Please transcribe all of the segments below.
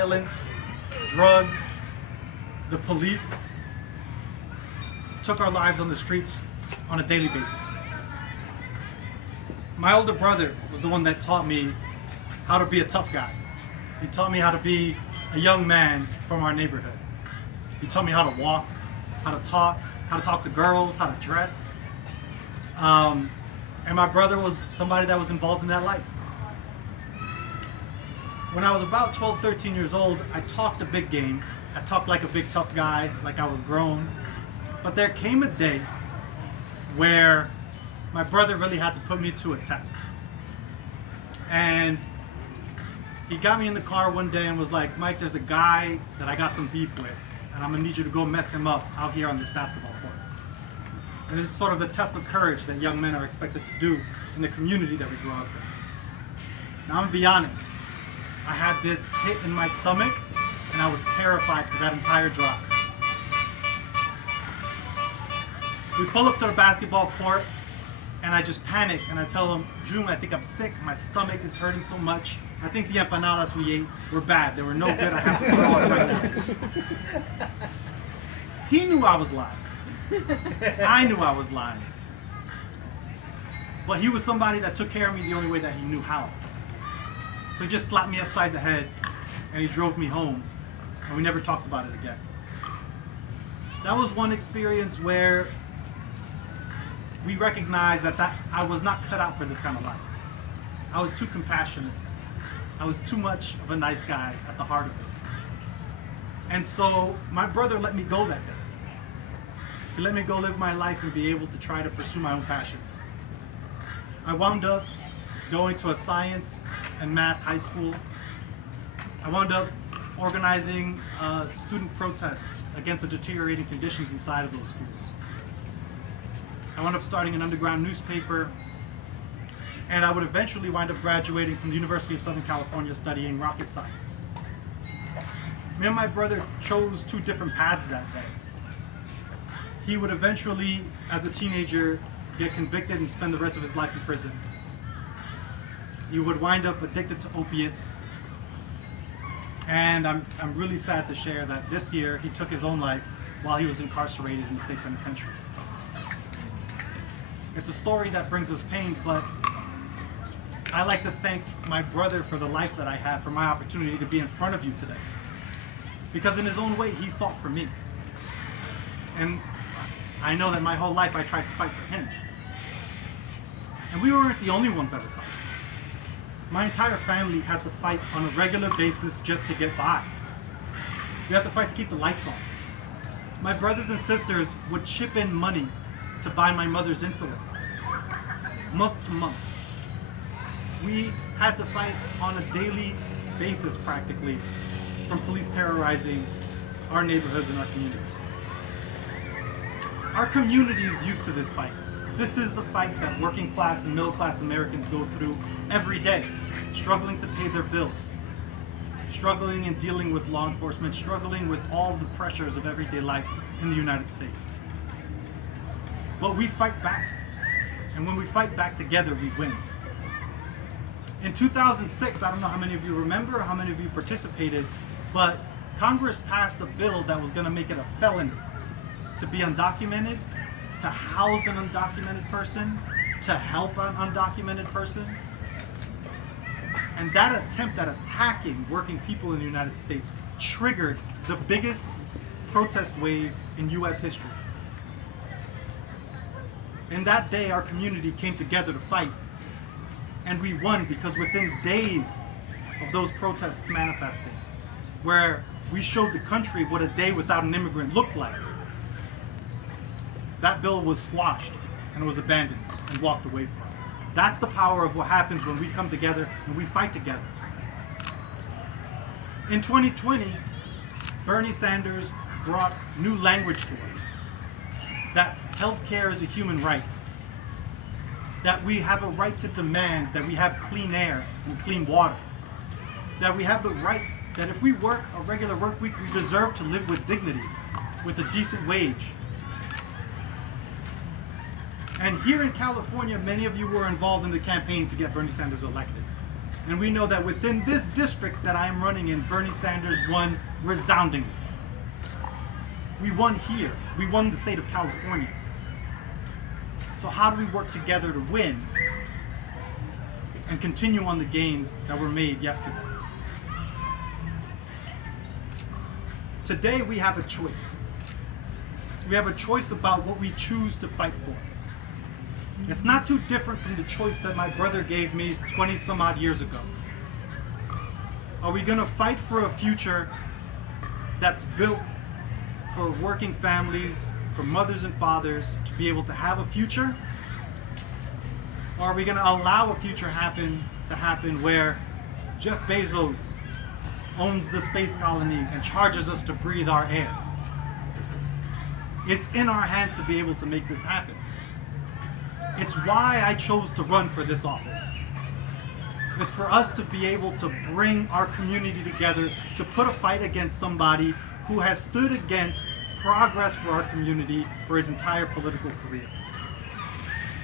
violence, drugs, the police took our lives on the streets on a daily basis. My older brother was the one that taught me how to be a tough guy. He taught me how to be a young man from our neighborhood. He taught me how to walk, how to talk to girls, how to dress. And my brother was somebody that was involved in that life. When I was about 12, 13 years old, I talked a big game. I talked like a big tough guy, like I was grown. But there came a day where my brother really had to put me to a test. And he got me in the car one day and was like, Mike, there's a guy that I got some beef with, and I'm gonna need you to go mess him up out here on this basketball court. And this is sort of the test of courage that young men are expected to do in the community that we grew up in. Now I'm gonna be honest, I had this hit in my stomach and I was terrified for that entire drive. We pull up to the basketball court and I just panic and I tell him, June, I think I'm sick, my stomach is hurting so much. I think the empanadas we ate were bad, they were no good, I have to throw up right now. He knew I was lying. I knew I was lying. But he was somebody that took care of me the only way that he knew how. So he just slapped me upside the head and he drove me home and we never talked about it again. That was one experience where we recognized that I was not cut out for this kind of life. I was too compassionate. I was too much of a nice guy at the heart of it. And so my brother let me go that day. He let me go live my life and be able to try to pursue my own passions. I wound up going to a science and math high school. I wound up organizing student protests against the deteriorating conditions inside of those schools. I wound up starting an underground newspaper, and I would eventually wind up graduating from the University of Southern California studying rocket science. Me and my brother chose two different paths that day. He would eventually, as a teenager, get convicted and spend the rest of his life in prison. He would wind up addicted to opiates. And I'm really sad to share that this year he took his own life while he was incarcerated in the state penitentiary. It's a story that brings us pain, but I like to thank my brother for the life that I had, for my opportunity to be in front of you today. Because in his own way, he fought for me. And I know that my whole life I tried to fight for him. And we weren't the only ones that were fighting. My entire family had to fight on a regular basis just to get by. We had to fight to keep the lights on. My brothers and sisters would chip in money to buy my mother's insulin, month to month. We had to fight on a daily basis practically from police terrorizing our neighborhoods and our communities. Our community is used to this fight. This is the fight that working class and middle class Americans go through every day, struggling to pay their bills, struggling and dealing with law enforcement, struggling with all the pressures of everyday life in the United States. But we fight back, and when we fight back together, we win. In 2006, I don't know how many of you remember or how many of you participated, but Congress passed a bill that was going to make it a felony to be undocumented, to house an undocumented person, to help an undocumented person. And that attempt at attacking working people in the United States triggered the biggest protest wave in US history. In that day, our community came together to fight. And we won because within days of those protests manifesting, where we showed the country what a day without an immigrant looked like, that bill was squashed and was abandoned and walked away from. That's the power of what happens when we come together and we fight together. In 2020, Bernie Sanders brought new language to us, that healthcare is a human right, that we have a right to demand that we have clean air and clean water, that we have the right that if we work a regular work week, we deserve to live with dignity, with a decent wage. And here in California, many of you were involved in the campaign to get Bernie Sanders elected. And we know that within this district that I am running in, Bernie Sanders won resoundingly. We won here. We won the state of California. So how do we work together to win and continue on the gains that were made yesterday? Today we have a choice. We have a choice about what we choose to fight for. It's not too different from the choice that my brother gave me 20 some odd years ago. Are we going to fight for a future that's built for working families, for mothers and fathers to be able to have a future? Or are we going to allow a future to happen where Jeff Bezos owns the space colony and charges us to breathe our air? It's in our hands to be able to make this happen. It's why I chose to run for this office. It's for us to be able to bring our community together to put a fight against somebody who has stood against progress for our community for his entire political career.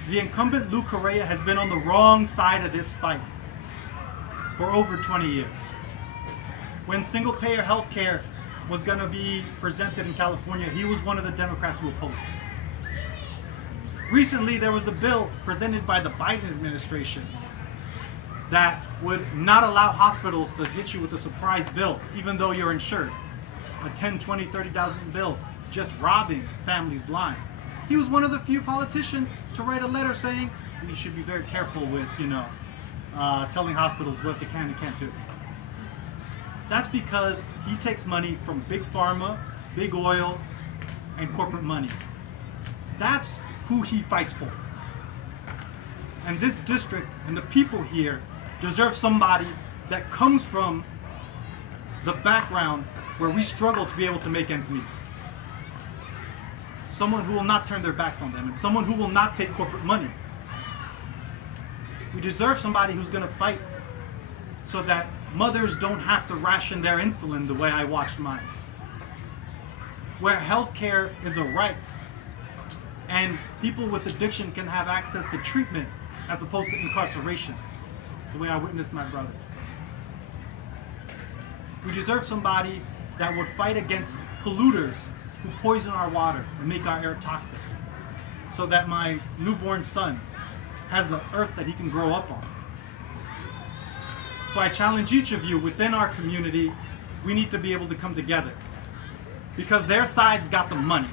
The incumbent Lou Correa has been on the wrong side of this fight for over 20 years. When single-payer health care was going to be presented in California, he was one of the Democrats who opposed it. Recently, there was a bill presented by the Biden administration that would not allow hospitals to hit you with a surprise bill, even though you're insured. A 10, 20, 30,000 bill, just robbing families blind. He was one of the few politicians to write a letter saying we should be very careful with, telling hospitals what they can and can't do. That's because he takes money from big pharma, big oil, and corporate money. That's who he fights for. And this district and the people here deserve somebody that comes from the background where we struggle to be able to make ends meet. Someone who will not turn their backs on them and someone who will not take corporate money. We deserve somebody who's going to fight so that mothers don't have to ration their insulin the way I watched mine. Where healthcare is a right and people with addiction can have access to treatment as opposed to incarceration, the way I witnessed my brother. We deserve somebody that would fight against polluters who poison our water and make our air toxic, so that my newborn son has the earth that he can grow up on. So I challenge each of you within our community, we need to be able to come together, because their side's got the money.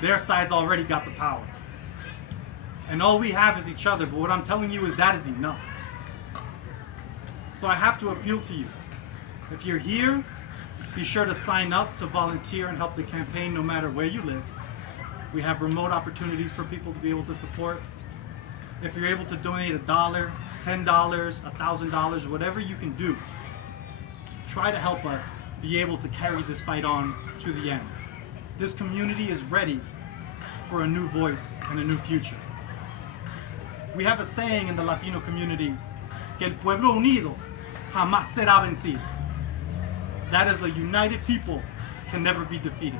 Their side's already got the power. And all we have is each other, but what I'm telling you is that is enough. So I have to appeal to you. If you're here, be sure to sign up to volunteer and help the campaign no matter where you live. We have remote opportunities for people to be able to support. If you're able to donate $1, $10, $1,000, whatever you can do, try to help us be able to carry this fight on to the end. This community is ready for a new voice and a new future. We have a saying in the Latino community, que el pueblo unido jamás será vencido. That is, a united people can never be defeated.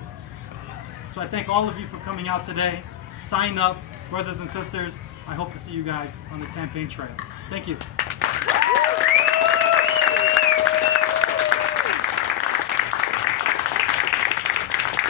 So I thank all of you for coming out today. Sign up, brothers and sisters. I hope to see you guys on the campaign trail. Thank you.